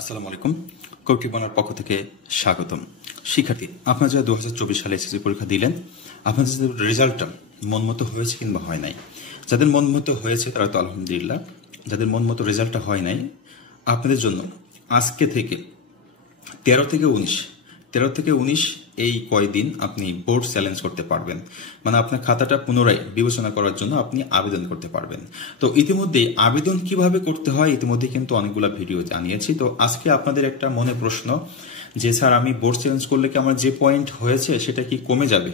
আসসালামু আলাইকুম। কৌটিক বাংলার পক্ষ থেকে স্বাগতম। শিক্ষার্থী, আপনারা যারা 2024 সালে এসএসসি পরীক্ষা দিলেন, আপনাদের রেজাল্টটা মন মতো হয়েছে কিংবা হয় নাই। যাদের মন মতো হয়েছে তারা তো আলহামদুলিল্লাহ, যাদের মন মতো রেজাল্টটা হয় নাই, আপনাদের জন্য আজকে থেকে 13 থেকে 19 এই কয়দিন আপনি বোর্ড চ্যালেঞ্জ করতে পারবেন। মানে আপনার খাতাটা পুনরায় বিবেচনা করার জন্য আপনি আবেদন করতে পারবেন। তো ইতিমধ্যে আবেদন কিভাবে করতে হয় ইতিমধ্যে কিন্তু অনেকগুলো ভিডিও জানিয়েছি। তো আজকে আপনাদের একটা মনে প্রশ্ন যে স্যার, আমি বোর্ড চ্যালেঞ্জ করলে কি আমার যে পয়েন্ট হয়েছে সেটা কি কমে যাবে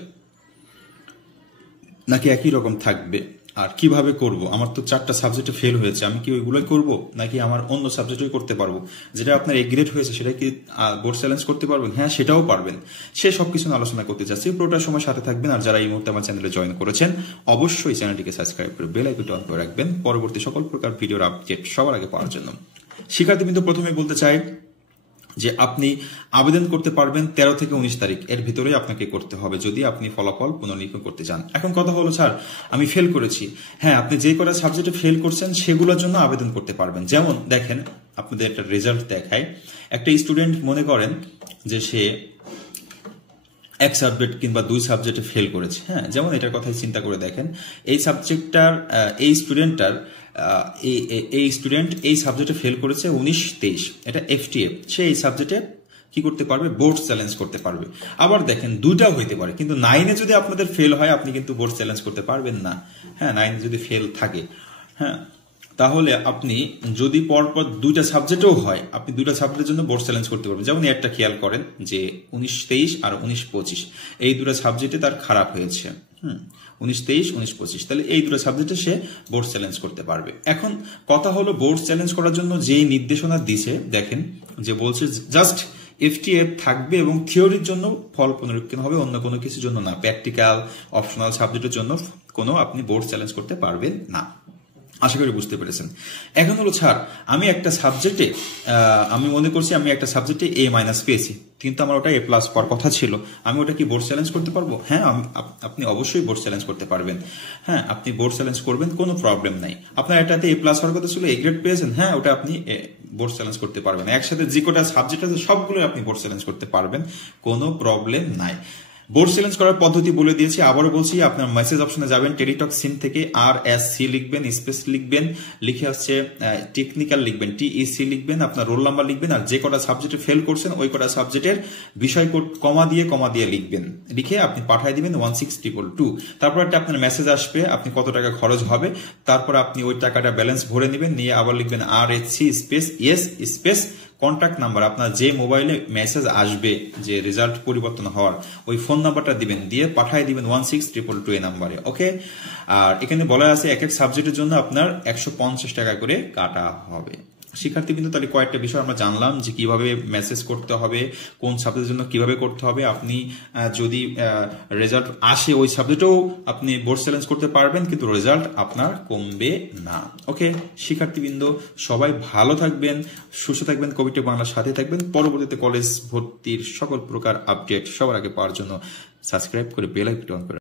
নাকি একই রকম থাকবে, আর কিভাবে করব? আমার তো 4টা সাবজেক্টে ফেল হয়েছে, আমি কি ওইগুলোই করব নাকি আমার অন্য সাবজেক্টই করতে পারবো? যেটা আপনার এ গ্রেড হয়েছে সেটা কি বোর্ড চ্যালেঞ্জ করতে পারবেন? হ্যাঁ, সেটাও পারবেন। সে সবকিছু আলোচনা করতে চাচ্ছি। পুরোটা সময় সাথে থাকবেন। আর যারা এই মুহূর্তে আমার চ্যানেলে জয়েন করেছেন, অবশ্যই চ্যানেলটিকে সাবস্ক্রাইব করে বেল আইকনটি অন করে রাখবেন পরবর্তী সকল প্রকার ভিডিওর আপডেট সবার আগে পাওয়ার জন্য। শিক্ষার্থী কিন্তু প্রথমে বলতে চাই যে আপনি আবেদন করতে পারবেন 13 থেকে 19 তারিখ, এর ভিতরেই আপনাকে করতে হবে যদি আপনি ফলাফল পুনর্লিখন করতে চান। এখন কথা হলো, স্যার আমি ফেল করেছি। হ্যাঁ, আপনি যে কটা সাবজেক্টে ফেল করছেন সেগুলোর জন্য আবেদন করতে পারবেন। যেমন দেখেন, আপনাদের একটা রেজাল্ট দেখায়। একটা স্টুডেন্ট মনে করেন যে সে এক সাবজেক্ট কিংবা 2 সাবজেক্টে ফেল করেছে। হ্যাঁ, যেমন এটার কথাই চিন্তা করে দেখেন, এই সাবজেক্টটার এই স্টুডেন্ট এই সাবজেক্টে ফেল করেছে 19-23, এটা FTF। সে এই সাবজেক্টে কি করতে পারবে? বোর্ড চ্যালেঞ্জ করতে পারবে। আবার দেখেন, দুটাও হইতে পারে, কিন্তু 9-এ যদি আপনাদের ফেল হয় আপনি কিন্তু বোর্ড চ্যালেঞ্জ করতে পারবেন না। হ্যাঁ, 9-এ যদি ফেল থাকে, হ্যাঁ, তাহলে আপনি যদি পরপর 2টা সাবজেক্টও হয়, আপনি 2টা সাবজেক্টের জন্য বোর্ড চ্যালেঞ্জ করতে পারবেন। যেমন একটা খেয়াল করেন যে 19-23 আর 19-25 এই 2টা সাবজেক্টে তার খারাপ হয়েছে। 19-23, 19-25, তাহলে এই 2টা সাবজেক্টে সে বোর্ড চ্যালেঞ্জ করতে পারবে। এখন কথা হলো, বোর্ড চ্যালেঞ্জ করার জন্য যে নির্দেশনা দিছে, দেখেন যে বলছে জাস্ট FTF থাকবে এবং থিওরির জন্য ফল পুনরীক্ষণ হবে, অন্য কোনো কিছুর জন্য না। প্র্যাকটিক্যাল অপশনাল সাবজেক্টের জন্য কোনো আপনি বোর্ড চ্যালেঞ্জ করতে পারবেন না। আশা করি বুঝতে পেরেছেন। এখন হলো, স্যার আমি একটা সাবজেক্টে আমি মনে করছি আমি একটা সাবজেক্টে A- পেয়েছি, কিন্তু আমার ওটা A+ পাওয়ার কথা ছিল, আমি ওটা কি বোর্ড চ্যালেঞ্জ করতে পারবো? হ্যাঁ, আপনি অবশ্যই বোর্ড চ্যালেঞ্জ করতে পারবেন। হ্যাঁ, আপনি বোর্ড চ্যালেঞ্জ করবেন, কোনো প্রবলেম নাই। আপনার এটাতে A+ হওয়ার কথা ছিল, A গ্রেড পেয়েছেন, হ্যাঁ, ওটা আপনি বোর্ড চ্যালেঞ্জ করতে পারবেন। একসাথে যে কটা সাবজেক্ট আছে সবগুলো আপনি বোর্ড চ্যালেঞ্জ করতে পারবেন, কোনো প্রবলেম নাই। বোর্ড চ্যালেঞ্জ করার পদ্ধতি বলে দিয়েছি, আবারও বলছি। আপনার মেসেজ অপশনে যাবেন, টেলিটক সিম থেকে RSC লিখবেন, স্পেস লিখবেন, লিখে হচ্ছে টেকনিক্যাল লিখবেন, TEC লিখবেন, আপনার রোল নাম্বার লিখবেন, আর যে কটা সাবজেক্টে ফেল করছেন ওই কটা সাবজেক্টের বিষয় কোড কমা দিয়ে লিখবেন। লিখে আপনি পাঠিয়ে দিবেন 16222। তারপর একটা আপনার মেসেজ আসবে, আপনি কত টাকা খরচ হবে, তারপর আপনি ওই টাকাটা ব্যালেন্স ভরে নেবেন, নিয়ে আবার লিখবেন RHC space yes space contact number. আপনার যে মোবাইলে মেসেজ আসবে যে রেজাল্ট পরিবর্তন হওয়ার, ওই ফোন নাম্বারটা দিবেন, দিয়ে পাঠিয়ে দিবেন 16222 এই নাম্বারে। ওকে, আর এখানে বলা আছে এক এক সাবজেক্টের জন্য আপনার 150 টাকা করে কাটা হবে। শিক্ষার্থী কিন্তু তাহলে কয়েকটা বিষয় আমরা জানলাম যে কিভাবে মেসেজ করতে হবে, কোন সাবজেক্টের জন্য কিভাবে করতে হবে। আপনি যদি রেজাল্ট আসে ওই সাবজেক্টেও আপনি বোর্ড চ্যালেঞ্জ করতে পারবেন, কিন্তু রেজাল্ট আপনার কমবে না। ওকে শিক্ষার্থীবৃন্দ, সবাই ভালো থাকবেন, সুস্থ থাকবেন, কবিটি বাংলার সাথে থাকবেন। পরবর্তীতে কলেজ ভর্তির সকল প্রকার আপডেট সবার আগে পাওয়ার জন্য সাবস্ক্রাইব করে বেল আইকন অন করে